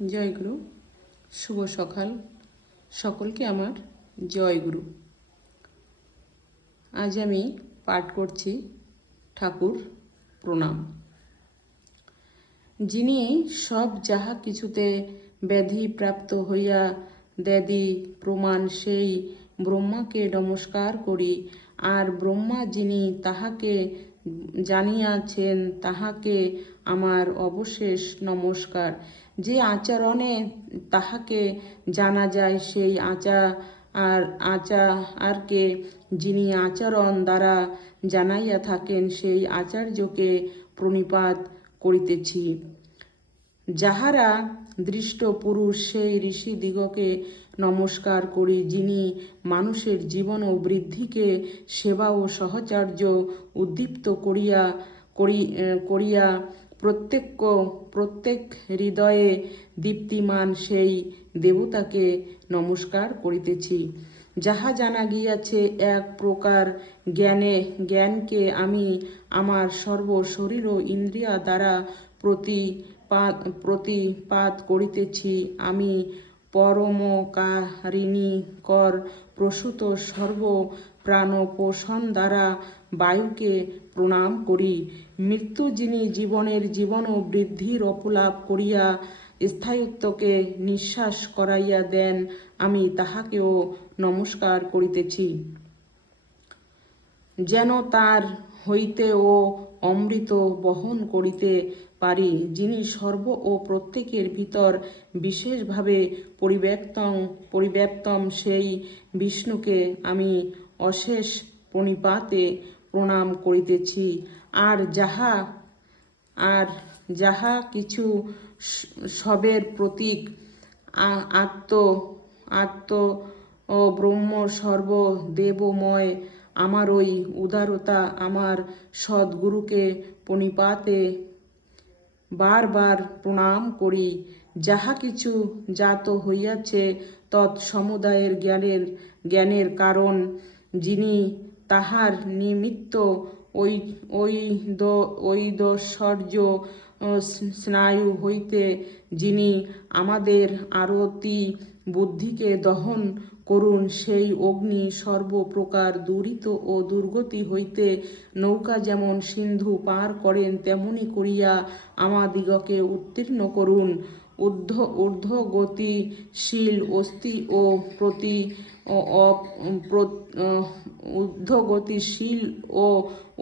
জয় গুরু। শুভ সকাল সকলকে আমার জয় গুরু। আজ আমি পাঠ করছি ঠাকুর প্রণাম। যিনি সব যাহা কিছুতে ব্যাধি প্রাপ্ত হইয়া দেদি প্রমাণ, সেই ব্রহ্মাকে নমস্কার করি। আর ব্রহ্মা যিনি তাহাকে জানিয়াছেন, তাহাকে আমার অবশেষ নমস্কার। যে আচরণে তাহাকে জানা যায়, সেই আচারকে যিনি আচরণ দ্বারা জানাইয়া থাকেন, সেই আচার্যকে প্রণিপাত করিতেছি। যাহারা দৃষ্ট পুরুষ, সেই ঋষিদিগকে নমস্কার করি। যিনি মানুষের জীবন ও বৃদ্ধিকে সেবা ও সহচর্য উদ্দীপ্ত করিয়া প্রত্যেক হৃদয়ে দীপ্তিমান, সেই দেবতাকে নমস্কার করিতেছি। যাহা জানা গিয়াছে এক প্রকার জ্ঞানকে আমি আমার সর্ব শরীর ও ইন্দ্রিয় দ্বারা প্রতিপাত করিতেছি। আমি পরমকারিণী কর প্রসূত সর্ব প্রাণপোষণ দ্বারা বায়ুকে প্রণাম করি। মৃত্যু যিনি জীবন ও বৃদ্ধির অপলাপ করিয়া স্থায়িত্বকে নিঃশ্বাস করাইয়া দেন, আমি তাহাকেও নমস্কার করিতেছি। যেন তার হইতে ও অমৃত বহন করিতে পারি। যিনি সর্ব ও প্রত্যেকের ভিতর বিশেষভাবে পরিব্যাপ্তম, সেই বিষ্ণুকে আমি অশেষ প্রণিপাতে প্রণাম করিতেছি। আর যাহা কিছু সবের প্রতীক আত্ম ব্রহ্ম সর্বদেবময়, আমার ওই উদারতা আমার সদ্গুরুকে প্রণিপাতে বারবার প্রণাম করি। যাহা কিছু জাত হইয়াছে তৎসমুদায়ের জ্ঞানের কারণ, যিনি তাহার নিমিত্ত ঐশ্বর্য স্নায়ু হইতে, যিনি আমাদের আরতি বুদ্ধিকে দহন করুন, সেই অগ্নি সর্বপ্রকার দুরিত ও দুর্গতি হইতে নৌকা যেমন সিন্ধু পার করেন, তেমনি করিয়া আমাদিগকে উত্তীর্ণ করুন। ঊর্ধ্বগতিশীল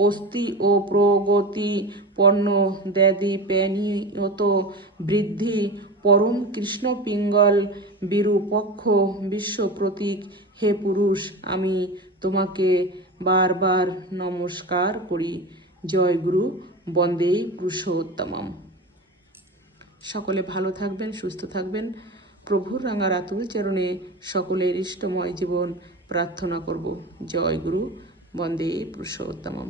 অস্তি ও প্রগতিপন্ন দেদীপ্যানীয়ত বৃদ্ধি পরম কৃষ্ণ পিঙ্গল বিরূপক্ষ বিশ্বপ্রতীক, হে পুরুষ, আমি তোমাকে বারবার নমস্কার করি। জয় গুরু। বন্দে পুরুষোত্তমম। সকলে ভালো থাকবেন, সুস্থ থাকবেন। প্রভুর রাঙার আতুল চরণে সকলের ইষ্টময় জীবন প্রার্থনা করব। জয় গুরু। বন্দে পুরুষোত্তমম।